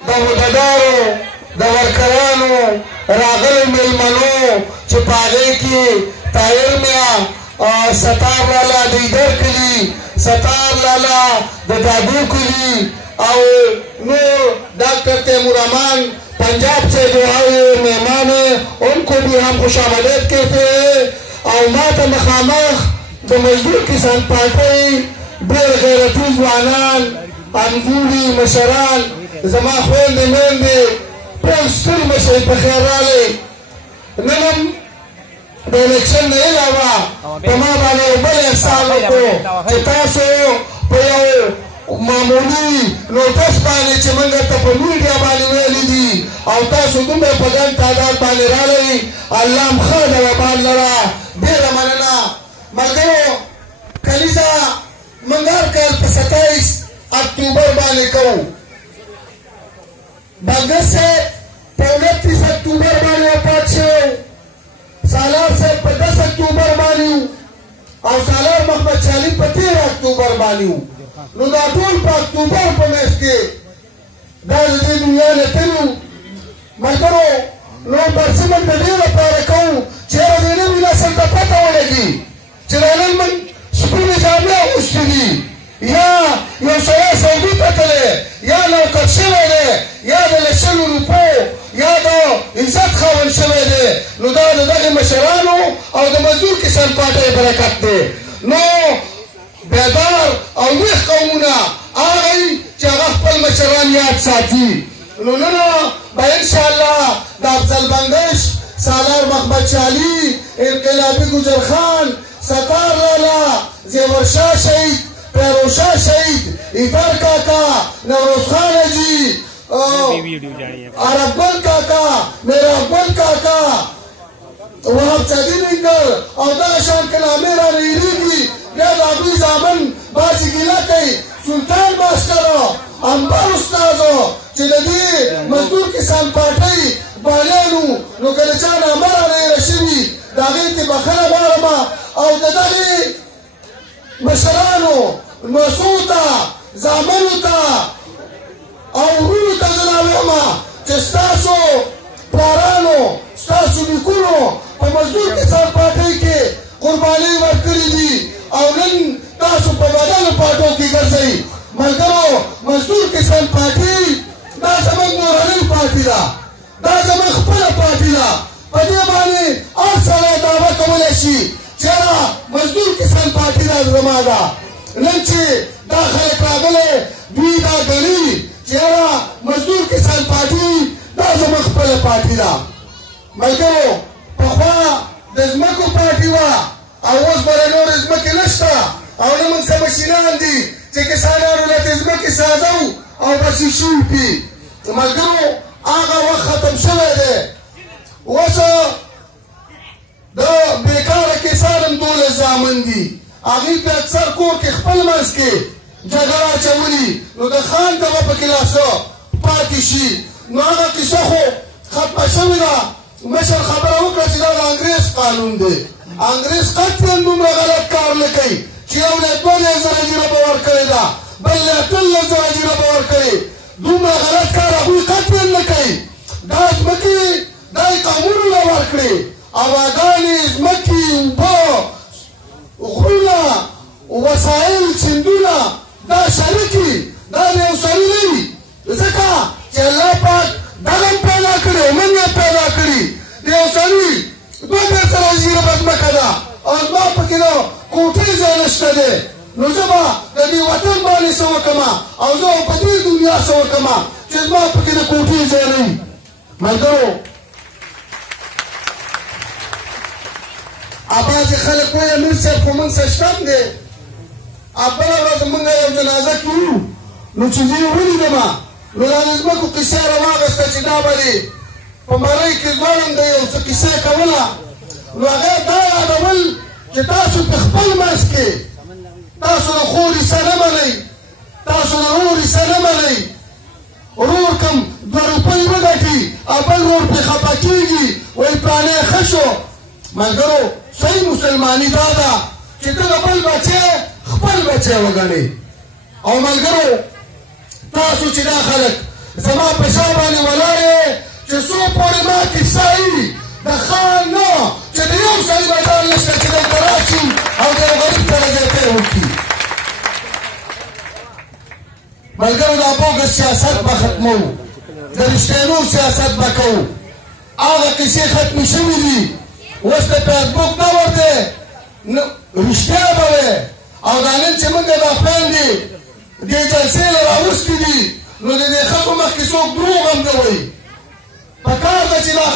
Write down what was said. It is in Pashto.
د مددارو د ورکرانو راغلو میلمنو چې په هغې کې طاهر میا ستار لالا د ایدر کلي ستار لالا د دادو کلي او نور ڈاکٹر تیمور امان पंजाब से जो आए मेहमान हैं उनको भी हम खुश आमदीद कहते हैं और माता मखामख तो मजदूर किसान पार्टी बेर गैरती जवानान अंजूरी मशरान जमा خوند میندې ټول ستړي مشئ په خیر راغلئ نن هم د الیکشن نه علاوه په ما باندې یو بل احسان وکړو چې تاسو په یو معمولي نوټس باندې چې موږ ته په میډیا باندې ویلي دي او تاسو دومره په ګڼ تعداد باندې راغلئ الله هم ښه د وبال لره ډېره مننه ملګرو کلیزه موږ هر کال په 27 اکتوبر باندې کوو بانګر صاحب په 29 اکتوبر باندې وفات شوی سالار صاحب په 10 اکتوبر باندې او سالار محمد شالي په 13 اکتوبر باندې نو دا ټول په اکتوبر په میاشت کې دا د دې دنیا نه تلو ملګرو نو برڅه موږ د دې لپاره کوو چې یاره د نوي نسل ته پته ولګي چې دا نن موږ سپینې جامې اغوستې دي یا یو سړی سعودي ته تللی یا نوکر شوی دی یا د لسلو روپو یا د عزت خاوند شوی دی نو دا د دغې مشرانو او د مزدور کسان پارټۍ برکت دی نو بیدار او ویښ قومونه هغه چې هغه خپل مشران یاد ساتي نو نن به انشاءالله د افضل بندش سالار محمد شالي انقلابي ګجر خان ستار لالا زیور شاه شهید پیروشاه شهید ایدر کاکا نوروز خان جی عرب گل کاکا میرا گل کاکا وهب صدی ننگر او دغه شان کلامې را ریریږي بیا د هغوی زامن بعضې ګیله کوي سلطان ماسټرو انبر استازو چې د دې مزدور کسان پارټۍ بالینو نو که د چا نامه را نیره شوي د هغې ته بخښنه غواړم او د دغې مشرانو نوسو ته زامنو ته او ورونو ته زه راوایم چې ستاسو پلارانو ستاسو نیکونو په مزدور کسان پارټۍ کې قربانۍ ورکړي دي او نن تاسو په بدلو پارټو کې ګرځئ ملګرو مزدور کسان پارټي دا زموږ مورنۍ پارټي ده دا زموږ خپله پارټي ده په دې باندې هر سړی دعوه کولی شي چې یاره مزدور کسان پارټي دا زما ده نن چې دا خلک راغلی دوی دا ګڼي چې یاره مزدور کسان پارټي دا زموږ خپله پارټي ده ملګرو پخوا د ځمکو پارټي وه او اوس بله نورې ځمکې نشته او نه موږ څه مشینان دي چې کسانانو له دې ځمکې سازو او بس یې شوي پي ملګرو هغه وخت ختم شوی دی اوس د بېکاره کسان هم 12 زامن دي هغوی په اکثر کور کې خپل منځ کې جګړه اچولي نو د خان ته به پکې لاسه پاتې شي نو هغه کیسه خو ختمه شوې ده مشر خبره وکړه چې دا د انګریز قانون دی انګریز قطعا دومره غلط کار نه کوي چې یو له 2000 جریبه ورکړې ده بل له 13,000 جریبه ورکړې دومره غلط کار هغوی قطعا نه کوي دا ځمکې دا یې قومونو له ورکړې هواګانې ځمکې اوبه غرونه وسایل سیندونه دا شریکي دا د یو سړي نه وي ځکه چې الله پاک دغه هم پیدا کړی موږ یې پیدا کړي د یو سړي 2,000 جریبه ځمکه ده او زما پکې د کوټې ځای نشته دی نو زه به د دې وطن باندې څه وکړم او زه به په دې دنیا څه وکړم چې زما پکې د کوټې ځای نه وي ملګرو بعضې خلک وایي امیر صاحب خو موږ څه شته هم دی بله ورځ موږ یو جنازه کې وو نو چې زه یې ولیدم نو دا د ځمکو قصه یې راواغېسته چې دا به دې په مرۍ کې ځوړم د یو څه کیسه یې کوله نو هغه دا یادول چې تاسو په خپل منځ کې تاسو د خور حصه نه منئ تاسو د ورور حصه نه منئ ورور کوم 2 روپۍ وګټي او بل ورور پرې خفه کېږي وایي پلانی ښه شو ملګرو صحیح مسلماني دا ده چې ته د بل بچی خپل بچی وګڼې او ملګرو تاسو چې دا خلک زما په شا باندې ولاړ یې چې څو پورې ما کیسه وي د خان نه چې د یو سړي مجال نشته چې دلته راشي او د یو غریب سره ځای وکړي. ملګرو دا بوګس سیاست به ختموو، د رښتینو سیاست به کوو. هغه کیسې ختمې شوي دي، اوس د فیسبوک دور دی، رښتیا به وی. او دا نن چې موږ دا خویندې دې جلسې له راوستي دي نو د دې ښځو مخکې څوک دروغ هم نه وایي. پکار ده چې دا